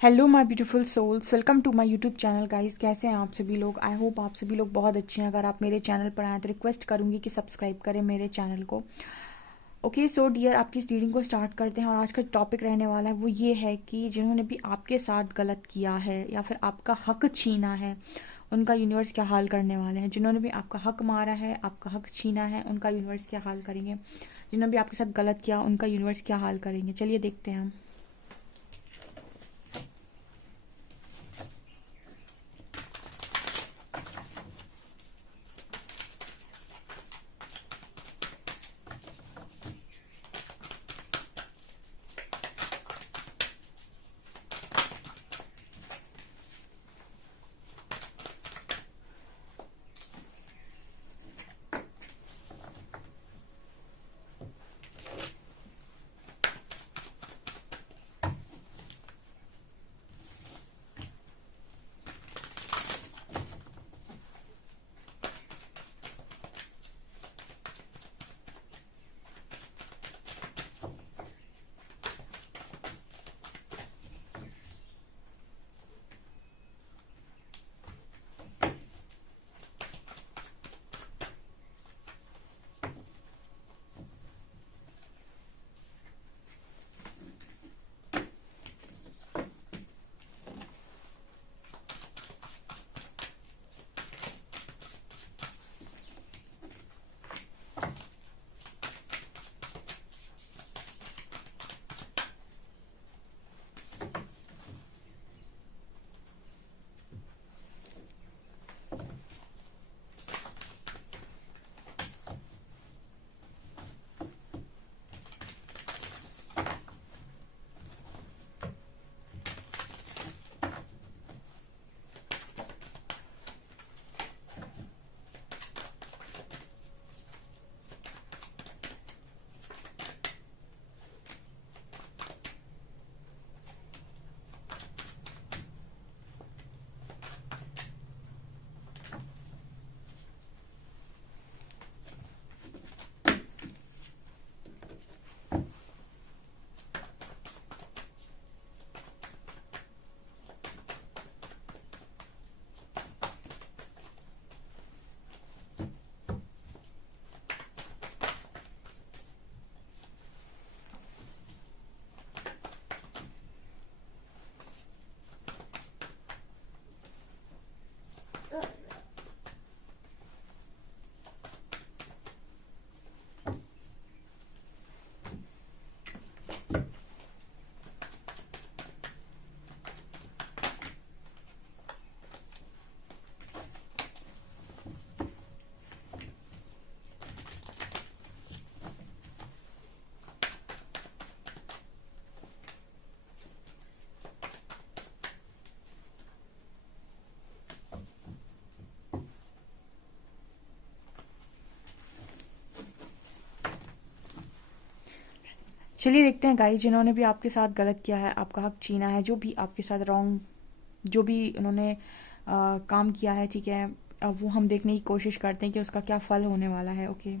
Hello my beautiful souls, welcome to my YouTube channel guys. कैसे हैं आप सभी लोग? आई होप आप सभी लोग बहुत अच्छे हैं। अगर आप मेरे चैनल पर आए तो रिक्वेस्ट करूंगी कि सब्सक्राइब करें मेरे चैनल को। ओके सो डियर, आपकी इस रीडिंग को स्टार्ट करते हैं। और आज का टॉपिक रहने वाला है वो ये है कि जिन्होंने भी आपके साथ गलत किया है या फिर आपका हक छीना है, उनका यूनिवर्स क्या हाल करने वाले हैं। जिन्होंने भी आपका हक मारा है, आपका हक छीना है, उनका यूनिवर्स क्या हाल करेंगे। जिन्होंने भी आपके साथ गलत किया, उनका यूनिवर्स क्या हाल करेंगे। चलिए देखते हैं हम। चलिए देखते हैं गाइस, जिन्होंने भी आपके साथ गलत किया है, आपका हक छीना है, जो भी आपके साथ रॉन्ग, जो भी उन्होंने काम किया है, ठीक है। अब वो हम देखने की कोशिश करते हैं कि उसका क्या फल होने वाला है। ओके,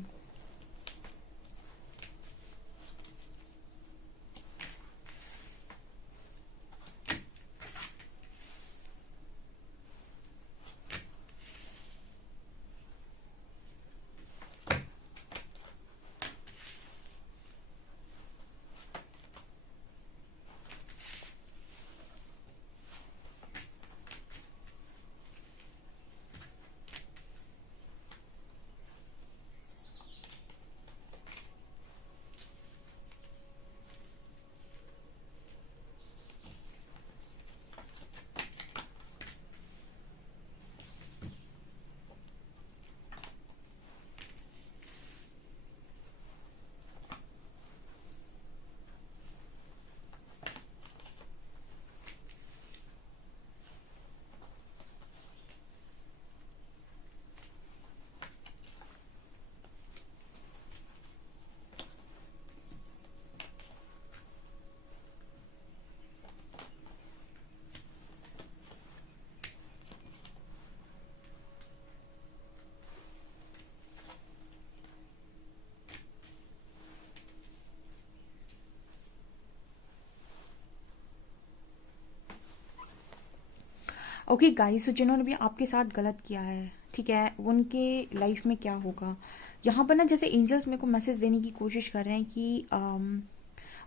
ओके गाइस, तो जिन्होंने भी आपके साथ गलत किया है, ठीक है, उनके लाइफ में क्या होगा यहाँ पर ना, जैसे एंजल्स मेरे को मैसेज देने की कोशिश कर रहे हैं कि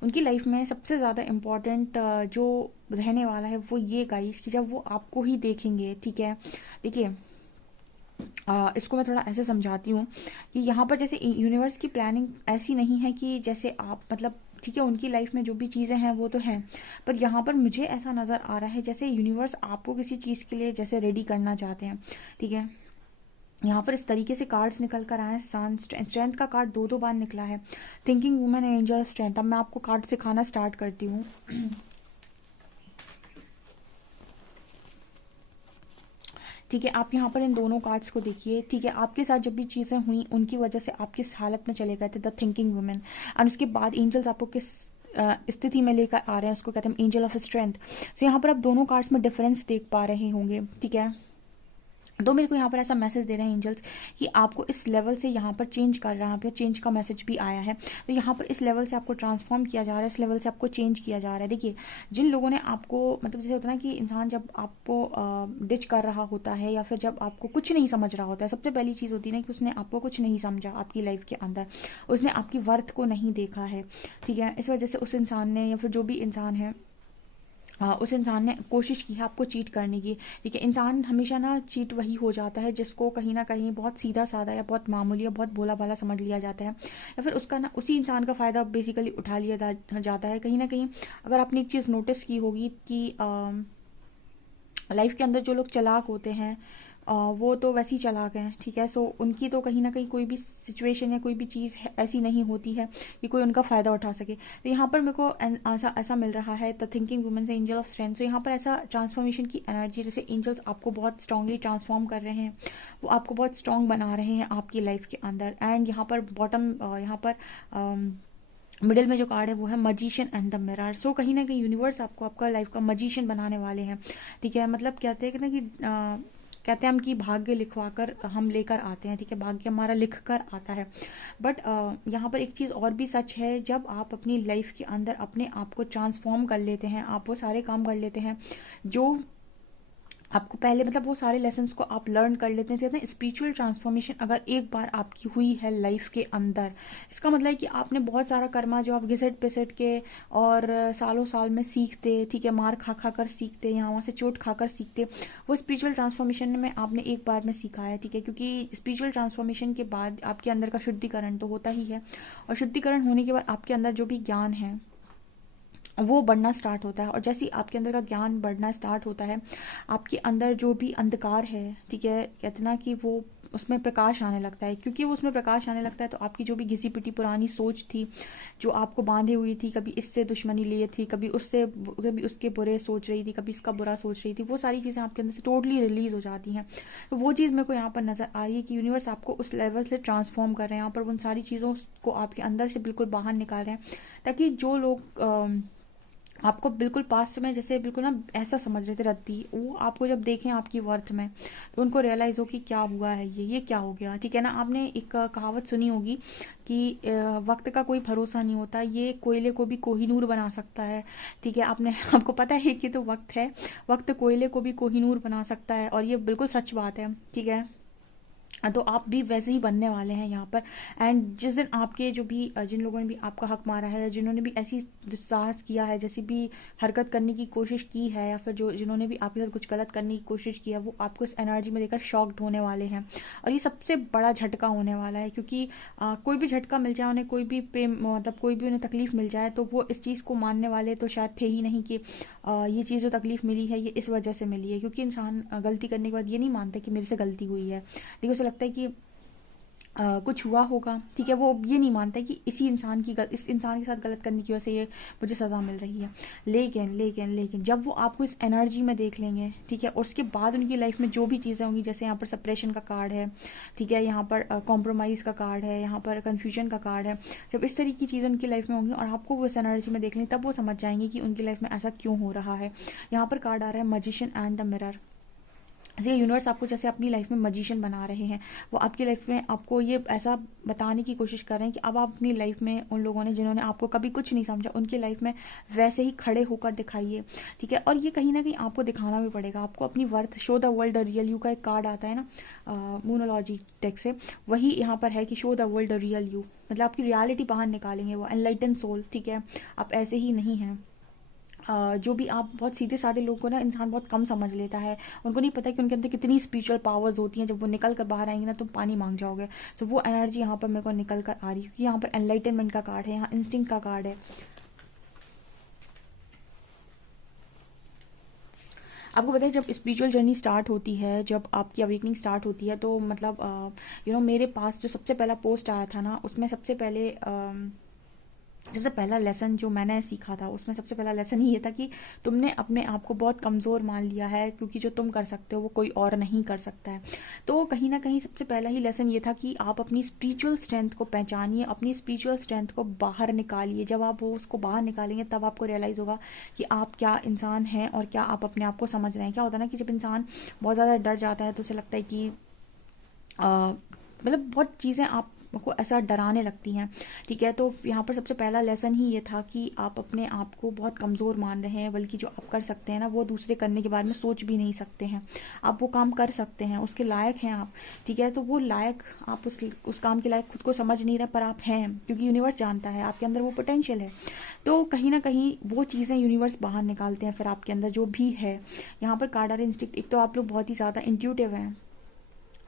उनकी लाइफ में सबसे ज़्यादा इम्पोर्टेंट जो रहने वाला है वो ये गाइस, कि जब वो आपको ही देखेंगे, ठीक है। देखिए, इसको मैं थोड़ा ऐसे समझाती हूँ कि यहाँ पर जैसे यूनिवर्स की प्लानिंग ऐसी नहीं है कि जैसे आप मतलब, ठीक है, उनकी लाइफ में जो भी चीज़ें हैं वो तो हैं, पर यहाँ पर मुझे ऐसा नज़र आ रहा है जैसे यूनिवर्स आपको किसी चीज़ के लिए जैसे रेडी करना चाहते हैं, ठीक है। यहाँ पर इस तरीके से कार्ड्स निकल कर आए हैं। स्ट्रेंथ का कार्ड दो बार निकला है, थिंकिंग वुमेन, एंजल, स्ट्रेंथ। अब मैं आपको कार्ड सिखाना स्टार्ट करती हूँ। ठीक है, आप यहाँ पर इन दोनों कार्ड्स को देखिए, ठीक है। आपके साथ जब भी चीज़ें हुई उनकी वजह से आप किस हालत में चले गए थे, द थिंकिंग वुमेन, और उसके बाद एंजल्स आपको किस स्थिति में लेकर आ रहे हैं, उसको कहते हैं एंजल ऑफ स्ट्रेंथ। तो यहाँ पर आप दोनों कार्ड्स में डिफरेंस देख पा रहे होंगे, ठीक है। तो मेरे को यहाँ पर ऐसा मैसेज दे रहे हैं एंजल्स कि आपको इस लेवल से यहाँ पर चेंज कर रहा है, चेंज का मैसेज भी आया है। तो यहाँ पर इस लेवल से आपको ट्रांसफॉर्म किया जा रहा है, इस लेवल से आपको चेंज किया जा रहा है। देखिए, जिन लोगों ने आपको मतलब जैसे होता है ना कि इंसान जब आपको डिच कर रहा होता है या फिर जब आपको कुछ नहीं समझ रहा होता है, सबसे पहली चीज़ होती है ना कि उसने आपको कुछ नहीं समझा आपकी लाइफ के अंदर, उसने आपकी वर्थ को नहीं देखा है, ठीक है। इस वजह से उस इंसान ने या फिर जो भी इंसान है, उस इंसान ने कोशिश की है आपको चीट करने की, ठीक है। इंसान हमेशा ना चीट वही हो जाता है जिसको कहीं ना कहीं बहुत सीधा साधा या बहुत मामूली या बहुत भोला भाला समझ लिया जाता है, या फिर उसका ना उसी इंसान का फ़ायदा बेसिकली उठा लिया जाता है कहीं ना कहीं। अगर आपने एक चीज़ नोटिस की होगी कि लाइफ के अंदर जो लोग चालाक होते हैं वो तो वैसे ही चालाक हैं, ठीक है। सो उनकी तो कहीं ना कहीं कोई भी सिचुएशन या कोई भी चीज़ ऐसी नहीं होती है कि कोई उनका फ़ायदा उठा सके। तो यहाँ पर मेरे को ऐसा मिल रहा है द थिंकिंग वुमेन से एंजल ऑफ स्ट्रेंथ। तो यहाँ पर ऐसा ट्रांसफॉर्मेशन की एनर्जी, जैसे एंजल्स आपको बहुत स्ट्रांगली ट्रांसफॉर्म कर रहे हैं, वो आपको बहुत स्ट्रांग बना रहे हैं आपकी लाइफ के अंदर। एंड यहाँ पर बॉटम, यहाँ पर मिडिल में जो कार्ड है वो है मजिशियन एंड द मिरर। सो कहीं ना कहीं यूनिवर्स आपको आपका लाइफ का मजिशियन बनाने वाले हैं, ठीक है। मतलब कहते हैं कि ना कि कहते हैं हम कि भाग्य लिखवा कर हम लेकर आते हैं, ठीक है, भाग्य हमारा लिख कर आता है। बट यहाँ पर एक चीज़ और भी सच है, जब आप अपनी लाइफ के अंदर अपने आप को ट्रांसफॉर्म कर लेते हैं, आप वो सारे काम कर लेते हैं जो आपको पहले मतलब वो सारे लेसन्स को आप लर्न कर लेते हैं। स्पिरिचुअल ट्रांसफॉर्मेशन अगर एक बार आपकी हुई है लाइफ के अंदर, इसका मतलब है कि आपने बहुत सारा कर्मा जो आप घिसट पिसट के और सालों साल में सीखते, ठीक है, मार खा खा कर सीखते, यहाँ वहाँ से चोट खाकर सीखते, वो स्पिरिचुअल ट्रांसफॉर्मेशन में आपने एक बार में सीखा है, ठीक है। क्योंकि स्पिरिचुअल ट्रांसफॉर्मेशन के बाद आपके अंदर का शुद्धिकरण तो होता ही है, और शुद्धिकरण होने के बाद आपके अंदर जो भी ज्ञान है वो बढ़ना स्टार्ट होता है। और जैसे ही आपके अंदर का ज्ञान बढ़ना स्टार्ट होता है, आपके अंदर जो भी अंधकार है, ठीक है, कहते ना कि वो उसमें प्रकाश आने लगता है। क्योंकि वो उसमें प्रकाश आने लगता है तो आपकी जो भी घिसी पिटी पुरानी सोच थी, जो आपको बांधे हुई थी, कभी इससे दुश्मनी लिए थी, कभी उससे, कभी उसके बुरे सोच रही थी, कभी इसका बुरा सोच रही थी, वो सारी चीज़ें आपके अंदर से टोटली रिलीज हो जाती हैं। तो वो चीज़ मेरे को यहाँ पर नज़र आ रही है कि यूनिवर्स आपको उस लेवल से ट्रांसफॉर्म कर रहे हैं, यहाँ पर उन सारी चीज़ों को आपके अंदर से बिल्कुल बाहर निकाल रहे हैं, ताकि जो लोग आपको बिल्कुल पास्ट में जैसे बिल्कुल ना ऐसा समझ रहे थे रद्दी, वो आपको जब देखें आपकी वर्थ में तो उनको रियलाइज हो कि क्या हुआ है, ये क्या हो गया, ठीक है ना। आपने एक कहावत सुनी होगी कि वक्त का कोई भरोसा नहीं होता, ये कोयले को भी कोहिनूर बना सकता है, ठीक है। आपको पता है कि तो वक्त है, वक्त कोयले को भी कोहिनूर बना सकता है, और ये बिल्कुल सच बात है, ठीक है। तो आप भी वैसे ही बनने वाले हैं यहाँ पर। एंड जिस दिन आपके जो भी जिन लोगों ने भी आपका हक मारा है, जिन्होंने भी ऐसी दुस्साहस किया है, जैसी भी हरकत करने की कोशिश की है, या फिर जो जिन्होंने भी आपके साथ कुछ गलत करने की कोशिश की है, वो आपको इस एनर्जी में देखकर शॉक्ड होने वाले हैं। और ये सबसे बड़ा झटका होने वाला है, क्योंकि कोई भी झटका मिल जाए उन्हें, कोई भी प्रेम मतलब कोई भी उन्हें तकलीफ मिल जाए, तो वो इस चीज़ को मानने वाले तो शायद थे ही नहीं कि ये चीज़ जो तकलीफ मिली है ये इस वजह से मिली है। क्योंकि इंसान गलती करने के बाद ये नहीं मानता कि मेरे से गलती हुई है, लेकिन उसे लगता है कि कुछ हुआ होगा, ठीक है। वो ये नहीं मानता है कि इस इंसान के साथ गलत करने की वजह से ये मुझे सज़ा मिल रही है। लेकिन लेकिन लेकिन जब वो आपको इस एनर्जी में देख लेंगे, ठीक है, और उसके बाद उनकी लाइफ में जो भी चीज़ें होंगी, जैसे यहाँ पर सप्रेशन का कार्ड है, ठीक है, यहाँ पर कॉम्प्रोमाइज़ का कार्ड है, यहाँ पर कन्फ्यूजन का कार्ड है, जब इस तरह की चीज़ें उनकी लाइफ में होंगी और आपको वो इस एनर्जी में देख लेंगे, तब वो समझ जाएंगे कि उनकी लाइफ में ऐसा क्यों हो रहा है। यहाँ पर कार्ड आ रहा है मजिशियन एंड द मिरर। ये यूनिवर्स आपको जैसे अपनी लाइफ में मजिशियन बना रहे हैं, वो आपकी लाइफ में आपको ये ऐसा बताने की कोशिश कर रहे हैं कि अब आप अपनी लाइफ में उन लोगों ने जिन्होंने आपको कभी कुछ नहीं समझा उनकी लाइफ में वैसे ही खड़े होकर दिखाइए, ठीक है। और ये कहीं ना कहीं आपको दिखाना भी पड़ेगा, आपको अपनी worth, show the world the real you का एक कार्ड आता है ना मूनोलॉजी टेक से, वही यहाँ पर है कि show the world the real you, मतलब आपकी रियलिटी बाहर निकालेंगे वो एनलाइटन सोल, ठीक है। आप ऐसे ही नहीं हैं। जो भी आप बहुत सीधे साधे लोगों को ना इंसान बहुत कम समझ लेता है, उनको नहीं पता कि उनके अंदर कितनी स्पिरिचुअल पावर्स होती हैं। जब वो निकल कर बाहर आएंगे ना तुम पानी मांग जाओगे। सो वो एनर्जी यहाँ पर मेरे को निकल कर आ रही है, क्योंकि यहाँ पर एनलाइटनमेंट का कार्ड है, यहाँ इंस्टिंक्ट का कार्ड है। आपको पता है जब स्पिरिचुअल जर्नी स्टार्ट होती है, जब आपकी अवेकनिंग स्टार्ट होती है, तो मतलब मेरे पास जो सबसे पहला पोस्ट आया था ना, उसमें सबसे पहला लेसन जो मैंने सीखा था, उसमें सबसे पहला लेसन ही ये था कि तुमने अपने आप को बहुत कमज़ोर मान लिया है, क्योंकि जो तुम कर सकते हो वो कोई और नहीं कर सकता है। तो कहीं ना कहीं सबसे पहला ही लेसन ये था कि आप अपनी स्पिरिचुअल स्ट्रेंथ को पहचानिए, अपनी स्पिरिचुअल स्ट्रेंथ को बाहर निकालिए। जब आप वो उसको बाहर निकालेंगे तब आपको रियलाइज़ होगा कि आप क्या इंसान हैं और क्या आप अपने आप को समझ रहे हैं। क्या होता है ना कि जब इंसान बहुत ज़्यादा डर जाता है तो उसे लगता है कि मतलब बहुत चीज़ें आपको ऐसा डराने लगती हैं, ठीक है। तो यहाँ पर सबसे पहला लेसन ही ये था कि आप अपने आप को बहुत कमज़ोर मान रहे हैं, बल्कि जो आप कर सकते हैं ना वो दूसरे करने के बारे में सोच भी नहीं सकते हैं। आप वो काम कर सकते हैं, उसके लायक हैं आप, ठीक है। तो वो लायक, आप उस काम के लायक खुद को समझ नहीं रहे, पर आप हैं, क्योंकि यूनिवर्स जानता है आपके अंदर वो पोटेंशियल है। तो कहीं ना कहीं वो चीज़ें यूनिवर्स बाहर निकालते हैं फिर आपके अंदर जो भी है। यहाँ पर कार्डर इंस्टिंक्ट, एक तो आप लोग बहुत ही ज़्यादा इंट्यूटिव हैं,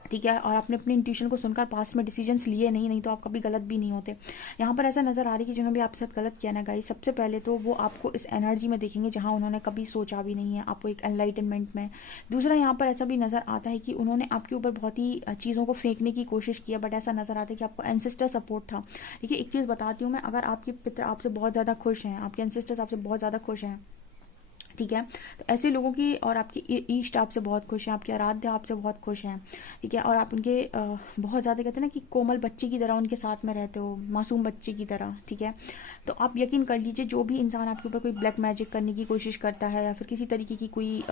ठीक है, और आपने अपने इंट्यूशन को सुनकर पास्ट में डिसीजंस लिए नहीं तो आप कभी गलत भी नहीं होते। यहाँ पर ऐसा नजर आ रही है कि जिन्होंने भी आपके साथ गलत किया ना गाइस, सबसे पहले तो वो आपको इस एनर्जी में देखेंगे जहाँ उन्होंने कभी सोचा भी नहीं है, आपको एक एनलाइटनमेंट में। दूसरा यहाँ पर ऐसा भी नजर आता है कि उन्होंने आपके ऊपर बहुत ही चीज़ों को फेंकने की कोशिश किया, बट ऐसा नजर आता है कि आपको एंसेस्टर सपोर्ट था। देखिए एक चीज़ बताती हूँ मैं, अगर आपके पितर आपसे बहुत ज़्यादा खुश हैं, आपके एंसेस्टर्स आपसे बहुत ज़्यादा खुश हैं, ठीक है, तो ऐसे लोगों की, और आपकी ईष्ट आपसे बहुत खुश हैं, आपके आराध्य आपसे बहुत खुश हैं, ठीक है, और आप उनके बहुत ज़्यादा कहते हैं ना कि कोमल बच्चे की तरह उनके साथ में रहते हो, मासूम बच्चे की तरह, ठीक है। तो आप यकीन कर लीजिए जो भी इंसान आपके ऊपर कोई ब्लैक मैजिक करने की कोशिश करता है, या फिर किसी तरीके की कोई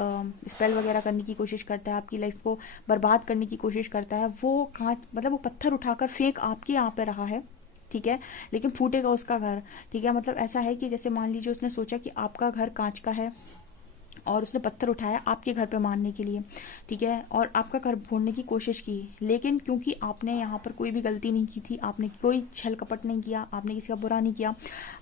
स्पेल वगैरह करने की कोशिश करता है, आपकी लाइफ को बर्बाद करने की कोशिश करता है, वो कांच मतलब वो पत्थर उठाकर फेंक आपके यहाँ पे रहा है, ठीक है, लेकिन फूटेगा उसका घर, ठीक है। मतलब ऐसा है कि जैसे मान लीजिए उसने सोचा कि आपका घर कांच का है और उसने पत्थर उठाया आपके घर पे मारने के लिए, ठीक है, और आपका घर फोड़ने की कोशिश की, लेकिन क्योंकि आपने यहाँ पर कोई भी गलती नहीं की थी, आपने कोई छल कपट नहीं किया, आपने किसी का बुरा नहीं किया,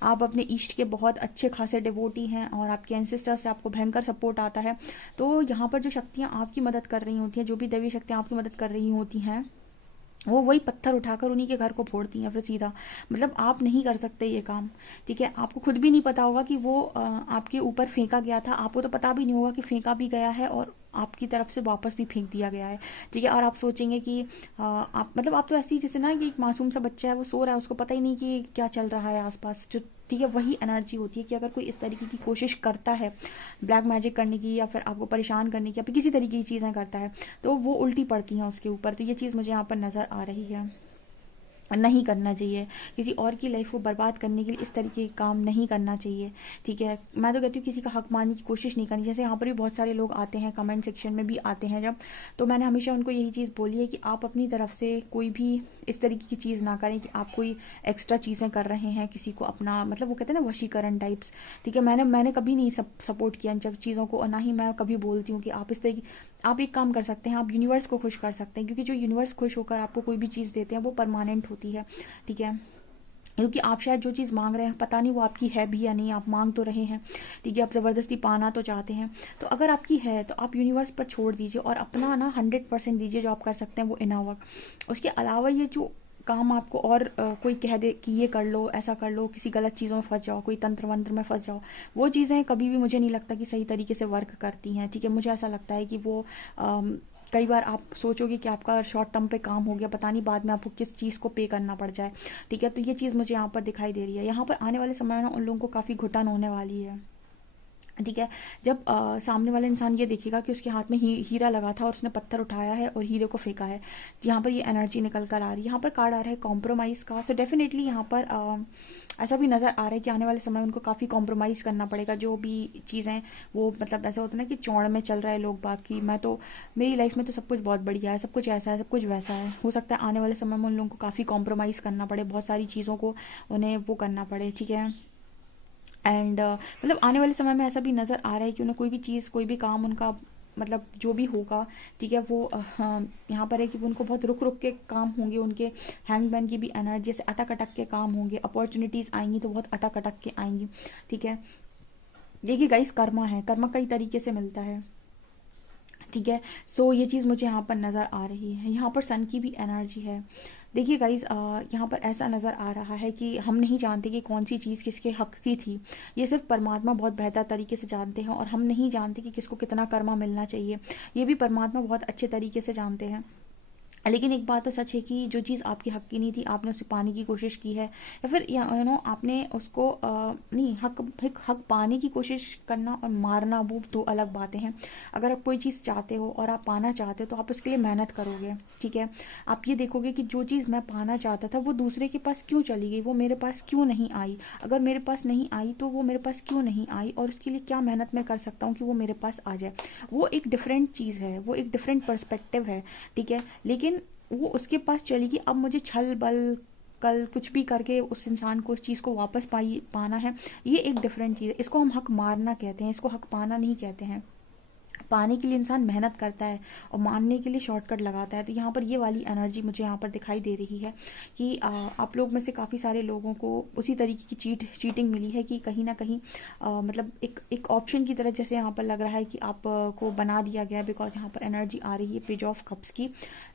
आप अपने ईष्ट के बहुत अच्छे खासे डिवोटी हैं और आपके एंसेस्टर से आपको भयंकर सपोर्ट आता है। तो यहाँ पर जो शक्तियाँ आपकी मदद कर रही होती हैं, जो भी दैवी शक्तियाँ आपकी मदद कर रही होती हैं, वो वही पत्थर उठाकर उन्हीं के घर को फोड़ती हैं फिर सीधा। मतलब आप नहीं कर सकते ये काम, ठीक है। आपको खुद भी नहीं पता होगा कि वो आपके ऊपर फेंका गया था, आपको तो पता भी नहीं होगा कि फेंका भी गया है और आपकी तरफ से वापस भी फेंक दिया गया है, ठीक है। और आप सोचेंगे कि आप मतलब आप तो ऐसे ही जैसे ना कि एक मासूम सा बच्चा है, वो सो रहा है, उसको पता ही नहीं कि क्या चल रहा है आसपास, जो ठीक है, वही एनर्जी होती है कि अगर कोई इस तरीके की कोशिश करता है ब्लैक मैजिक करने की, या फिर आपको परेशान करने की, या फिर किसी तरीके की चीज़ें करता है, तो वो उल्टी पड़ती हैं उसके ऊपर। तो ये चीज़ मुझे यहाँ पर नज़र आ रही है। नहीं करना चाहिए, किसी और की लाइफ को बर्बाद करने के लिए इस तरीके के काम नहीं करना चाहिए, ठीक है। मैं तो कहती हूँ किसी का हक मानने की कोशिश नहीं करनी। जैसे यहाँ पर भी बहुत सारे लोग आते हैं, कमेंट सेक्शन में भी आते हैं जब, तो मैंने हमेशा उनको यही चीज़ बोली है कि आप अपनी तरफ से कोई भी इस तरीके की चीज़ ना करें कि आप कोई एक्स्ट्रा चीज़ें कर रहे हैं किसी को अपना, मतलब वो कहते हैं ना वशीकरण टाइप्स, ठीक है। मैंने कभी नहीं सपोर्ट किया इन सब चीज़ों को, और ना ही मैं कभी बोलती हूँ कि आप इस तरीके, आप एक काम कर सकते हैं, आप यूनिवर्स को खुश कर सकते हैं, क्योंकि जो यूनिवर्स खुश होकर आपको कोई भी चीज़ देते हैं वो परमानेंट होती है, ठीक है। क्योंकि आप शायद जो चीज़ मांग रहे हैं पता नहीं वो आपकी है भी या नहीं, आप मांग तो रहे हैं, ठीक है, आप ज़बरदस्ती पाना तो चाहते हैं। तो अगर आपकी है तो आप यूनिवर्स पर छोड़ दीजिए और अपना ना 100% दीजिए, जो आप कर सकते हैं वो इनफ वर्क। उसके अलावा ये जो काम आपको और कोई कह दे कि ये कर लो, ऐसा कर लो, किसी गलत चीज़ों में फंस जाओ, कोई तंत्र मंत्र में फंस जाओ, वो चीज़ें कभी भी मुझे नहीं लगता कि सही तरीके से वर्क करती हैं, ठीक है। मुझे ऐसा लगता है कि वो कई बार आप सोचोगे कि आपका शॉर्ट टर्म पे काम हो गया, पता नहीं बाद में आपको किस चीज़ को पे करना पड़ जाए, ठीक है। तो ये चीज़ मुझे यहाँ पर दिखाई दे रही है। यहाँ पर आने वाले समय में ना उन लोगों को काफ़ी घुटन होने वाली है, ठीक है। जब सामने वाला इंसान ये देखेगा कि उसके हाथ में हीरा लगा था और उसने पत्थर उठाया है और हीरे को फेंका है, यहाँ पर ये एनर्जी निकल कर आ रही है। यहाँ पर कार्ड आ रहा है कॉम्प्रोमाइज़ का। सो डेफिनेटली यहाँ पर ऐसा भी नज़र आ रहा है कि आने वाले समय में उनको काफ़ी कॉम्प्रोमाइज़ करना पड़ेगा। जो भी चीज़ें वो मतलब ऐसा होता है ना कि चौड़ में चल रहा है लोग, बाकी मैं तो मेरी लाइफ में तो सब कुछ बहुत बढ़िया है, सब कुछ ऐसा है, सब कुछ वैसा है। हो सकता है आने वाले समय में उन लोगों को काफ़ी कॉम्प्रोमाइज़ करना पड़े, बहुत सारी चीज़ों को उन्हें वो करना पड़े, ठीक है। एंड मतलब आने वाले समय में ऐसा भी नज़र आ रहा है कि उन्हें कोई भी चीज़, कोई भी काम उनका मतलब जो भी होगा, ठीक है, वो यहाँ पर है कि उनको बहुत रुक रुक के काम होंगे। उनके हैंगमैन की भी एनर्जी से अटक अटक के काम होंगे। अपॉर्चुनिटीज़ आएंगी तो बहुत अटक अटक के आएंगी, ठीक है। देखिए गाइस, कर्मा है, कर्मा कई तरीके से मिलता है, ठीक है। सो ये चीज़ मुझे यहाँ पर नज़र आ रही है। यहाँ पर सन की भी एनर्जी है। देखिए गाइज, यहाँ पर ऐसा नज़र आ रहा है कि हम नहीं जानते कि कौन सी चीज़ किसके हक की थी। ये सिर्फ परमात्मा बहुत बेहतर तरीके से जानते हैं, और हम नहीं जानते कि किसको कितना कर्मा मिलना चाहिए। ये भी परमात्मा बहुत अच्छे तरीके से जानते हैं। लेकिन एक बात तो सच है कि जो चीज़ आपकी हक की नहीं थी, आपने उसे पाने की कोशिश की है, या फिर आपने उसको नहीं, हक पाने की कोशिश करना और मारना वो दो अलग बातें हैं। अगर आप कोई चीज़ चाहते हो और आप पाना चाहते हो तो आप उसके लिए मेहनत करोगे, ठीक है। आप ये देखोगे कि जो चीज़ मैं पाना चाहता था वो दूसरे के पास क्यों चली गई, वो मेरे पास क्यों नहीं आई। अगर मेरे पास नहीं आई तो वो मेरे पास क्यों नहीं आई, और उसके लिए क्या मेहनत मैं कर सकता हूँ कि वो मेरे पास आ जाए। वो एक डिफरेंट चीज़ है, वो एक डिफरेंट पर्सपेक्टिव है, ठीक है। लेकिन वो उसके पास चलेगी। अब मुझे छल बल कल कुछ भी करके उस इंसान को उस चीज़ को वापस पाना है, ये एक डिफरेंट चीज़ है। इसको हम हक मारना कहते हैं, इसको हक पाना नहीं कहते हैं। पाने के लिए इंसान मेहनत करता है और मानने के लिए शॉर्टकट लगाता है। तो यहाँ पर ये वाली एनर्जी मुझे यहाँ पर दिखाई दे रही है कि आप लोग में से काफ़ी सारे लोगों को उसी तरीके की चीटिंग मिली है कि कहीं ना कहीं मतलब एक ऑप्शन की तरह जैसे यहाँ पर लग रहा है कि आप को बना दिया गया। बिकॉज यहाँ पर एनर्जी आ रही है पेज ऑफ कप्स की।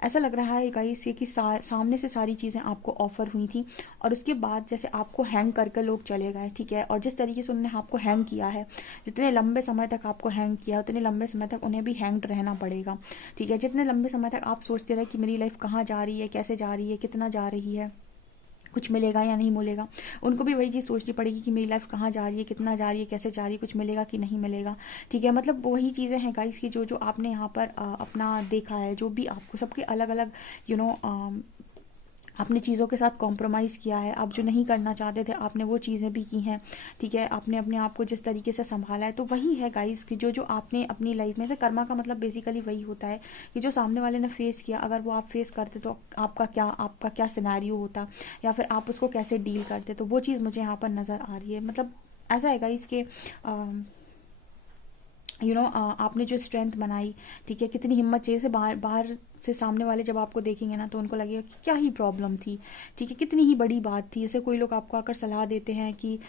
ऐसा लग रहा है गाइस ये कि सामने से सारी चीज़ें आपको ऑफर हुई थी, और उसके बाद जैसे आपको हैंग करके लोग चले गए, ठीक है। और जिस तरीके से उन्होंने आपको हैंग किया है, जितने लंबे समय तक आपको हैंग किया, उतने लंबे समय तक उन्हें भी हैंग्ड रहना पड़ेगा, ठीक है। जितने लंबे समय तक आप सोचते रहे कि मेरी लाइफ कहाँ जा रही है, कैसे जा रही है, कितना जा रही है, कुछ मिलेगा या नहीं मिलेगा, उनको भी वही चीज़ सोचनी पड़ेगी कि मेरी लाइफ कहाँ जा रही है, कितना जा रही है, कैसे जा रही है, कुछ मिलेगा कि नहीं मिलेगा, ठीक है। मतलब वही चीज़ें हैं गाइस की जो आपने यहाँ पर अपना देखा है, जो भी आपको सबके अलग अलग आपने चीज़ों के साथ कॉम्प्रोमाइज़ किया है। आप जो नहीं करना चाहते थे आपने वो चीज़ें भी की हैं, ठीक है। आपने अपने आप को जिस तरीके से संभाला है, तो वही है गाइस कि जो आपने अपनी लाइफ में से कर्मा का मतलब बेसिकली वही होता है कि जो सामने वाले ने फेस किया, अगर वो आप फेस करते तो आपका क्या सिनेरियो होता, या फिर आप उसको कैसे डील करते। तो वो चीज़ मुझे यहाँ पर नज़र आ रही है। मतलब ऐसा है गाइस कि आपने जो स्ट्रेंथ बनाई, ठीक है, कितनी हिम्मत चाहिए से बाहर से सामने वाले जब आपको देखेंगे ना तो उनको लगेगा कि क्या ही प्रॉब्लम थी, ठीक है, कितनी ही बड़ी बात थी। जैसे कोई लोग आपको आकर सलाह देते हैं कि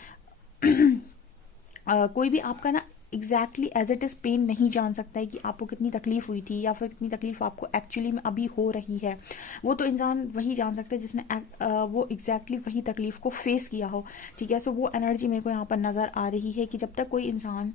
कोई भी आपका ना exactly as it is pain नहीं जान सकता है कि आपको कितनी तकलीफ हुई थी, या फिर कितनी तकलीफ आपको एक्चुअली में अभी हो रही है। वो तो इंसान वही जान सकता है जिसने वो एग्जैक्टली वही तकलीफ को फेस किया हो, ठीक है। सो वो एनर्जी मेरे को यहाँ पर नज़र आ रही है कि जब तक कोई इंसान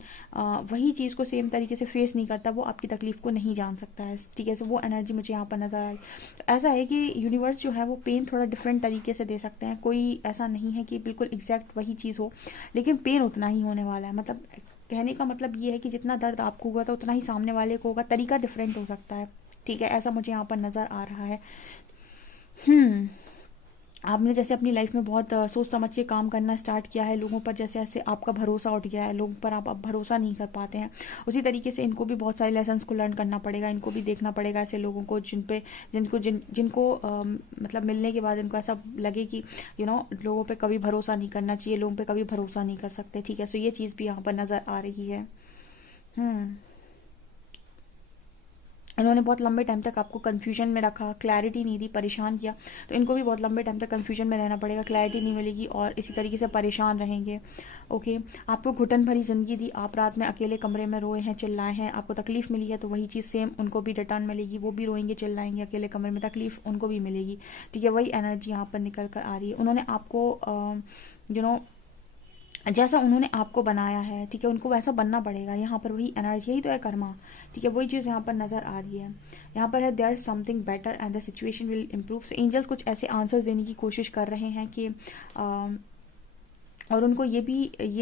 वही चीज़ को सेम तरीके से फेस नहीं करता, वो आपकी तकलीफ को नहीं जान सकता है, ठीक है। सो वो एनर्जी मुझे यहाँ पर नज़र आ रही है। तो ऐसा है कि यूनिवर्स जो है वो पेन थोड़ा डिफरेंट तरीके से दे सकते हैं। कोई ऐसा नहीं है कि बिल्कुल एग्जैक्ट वही चीज़ हो, लेकिन पेन उतना ही होने वाला है। मतलब कहने का मतलब ये है कि जितना दर्द आपको हुआ था उतना ही सामने वाले को होगा, तरीका डिफरेंट हो सकता है, ठीक है। ऐसा मुझे यहाँ पर नज़र आ रहा है। आपने जैसे अपनी लाइफ में बहुत सोच समझ के काम करना स्टार्ट किया है, लोगों पर जैसे ऐसे आपका भरोसा उठ गया है, लोगों पर आप अब भरोसा नहीं कर पाते हैं। उसी तरीके से इनको भी बहुत सारे लेसन्स को लर्न करना पड़ेगा। इनको भी देखना पड़ेगा ऐसे लोगों को जिनको मतलब मिलने के बाद इनको ऐसा लगे कि लोगों पे कभी भरोसा नहीं करना चाहिए, लोगों पे कभी भरोसा नहीं कर सकते, ठीक है। सो ये चीज़ भी यहाँ पर नज़र आ रही है। इन्होंने बहुत लंबे टाइम तक आपको कन्फ्यूजन में रखा, क्लैरिटी नहीं दी, परेशान किया। तो इनको भी बहुत लंबे टाइम तक कन्फ्यूजन में रहना पड़ेगा, क्लैरिटी नहीं मिलेगी और इसी तरीके से परेशान रहेंगे, ओके। आपको घुटन भरी ज़िंदगी दी, आप रात में अकेले कमरे में रोए हैं, चिल्लाए हैं, आपको तकलीफ मिली है, तो वही चीज़ सेम उनको भी रिटर्न मिलेगी। वो भी रोएंगे, चिल्लाएंगे, अकेले कमरे में तकलीफ उनको भी मिलेगी, ठीक है। वही एनर्जी यहाँ पर निकल कर आ रही है। उन्होंने आपको जैसा उन्होंने आपको बनाया है, ठीक है, उनको वैसा बनना पड़ेगा। यहाँ पर वही एनर्जी, यही तो है कर्मा, ठीक है। वही चीज़ यहाँ पर नज़र आ रही है। यहाँ पर है there something better and the situation will improve. So angels कुछ ऐसे आंसर्स देने की कोशिश कर रहे हैं कि और उनको ये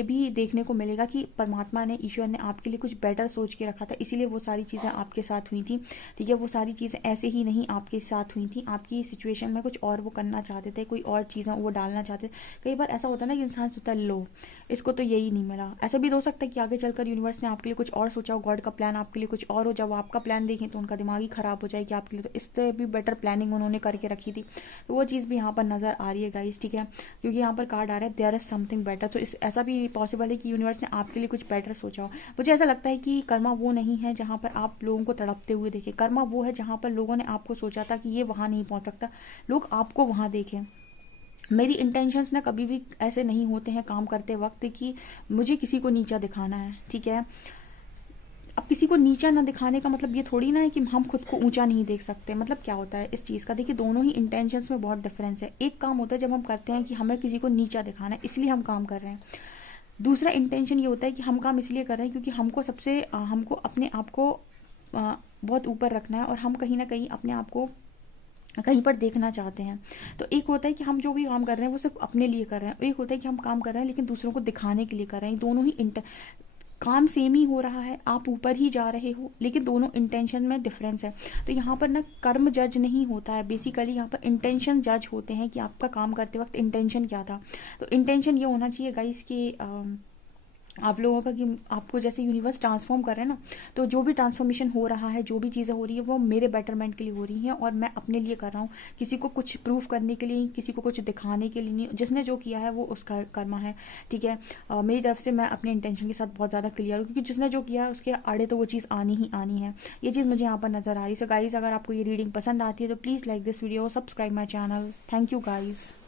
भी देखने को मिलेगा कि परमात्मा ने, ईश्वर ने आपके लिए कुछ बेटर सोच के रखा था, इसीलिए वो सारी चीज़ें आपके साथ हुई थी। ठीक है, वो सारी चीज़ें ऐसे ही नहीं आपके साथ हुई थी, आपकी सिचुएशन में कुछ और वो करना चाहते थे, कोई और चीज़ें वो डालना चाहते थे। कई बार ऐसा होता है ना कि इंसान सोचता है लो इसको तो यही नहीं मिला। ऐसा भी हो सकता है कि आगे चलकर यूनिवर्स ने आपके लिए कुछ और सोचा हो, गॉड का प्लान आपके लिए कुछ और हो। जब आपका प्लान देखें तो उनका दिमाग ही खराब हो जाए कि आपके लिए तो इससे भी बेटर प्लानिंग उन्होंने करके रखी थी। तो वो चीज़ भी यहाँ पर नज़र आ रही है गाइस। ठीक है, क्योंकि यहाँ पर कार्ड आ रहा है देयर इज समथिंग बेटर। तो इस ऐसा भी पॉसिबल है कि यूनिवर्स ने आपके लिए कुछ बेटर सोचा हो। मुझे ऐसा लगता है कि कर्मा वो नहीं है जहाँ पर आप लोगों को तड़पते हुए देखें। कर्मा वो है जहाँ पर लोगों ने आपको सोचा था कि ये वहाँ नहीं पहुँच सकता, लोग आपको वहाँ देखें। मेरी इंटेंशंस ना कभी भी ऐसे नहीं होते हैं काम करते वक्त कि मुझे किसी को नीचा दिखाना है। ठीक है, अब किसी को नीचा ना दिखाने का मतलब ये थोड़ी ना है कि हम खुद को ऊंचा नहीं देख सकते। मतलब क्या होता है इस चीज़ का, देखिए दोनों ही इंटेंशंस में बहुत डिफरेंस है। एक काम होता है जब हम करते हैं कि हमें किसी को नीचा दिखाना है इसलिए हम काम कर रहे हैं। दूसरा इंटेंशन ये होता है कि हम काम इसलिए कर रहे हैं क्योंकि हमको अपने आप को बहुत ऊपर रखना है और हम कहीं ना कहीं अपने आप को कहीं पर देखना चाहते हैं। तो एक होता है कि हम जो भी काम कर रहे हैं वो सिर्फ अपने लिए कर रहे हैं, एक होता है कि हम काम कर रहे हैं लेकिन दूसरों को दिखाने के लिए कर रहे हैं। दोनों ही काम सेम ही हो रहा है, आप ऊपर ही जा रहे हो, लेकिन दोनों इंटेंशन में डिफरेंस है। तो यहाँ पर ना कर्म जज नहीं होता है, बेसिकली यहाँ पर इंटेंशन जज होते हैं कि आपका काम करते वक्त इंटेंशन क्या था। तो इंटेंशन ये होना चाहिए गाइस कि आप लोगों का कि आपको जैसे यूनिवर्स ट्रांसफॉर्म कर रहे हैं ना, तो जो भी ट्रांसफॉर्मेशन हो रहा है, जो भी चीज़ें हो रही है वो मेरे बेटरमेंट के लिए हो रही हैं और मैं अपने लिए कर रहा हूँ। किसी को कुछ प्रूफ करने के लिए, किसी को कुछ दिखाने के लिए नहीं। जिसने जो किया है वो उसका कर्मा है। ठीक है, मेरी तरफ से मैं अपने इंटेंशन के साथ बहुत ज़्यादा क्लियर हूँ क्योंकि जिसने जो किया है उसके आड़े तो वो चीज़ आनी ही आनी है। ये चीज़ मुझे यहाँ पर नज़र आ रही है। सो गाइज़, अगर आपको ये रीडिंग पसंद आती है तो please like this video, subscribe my channel. Thank you guys.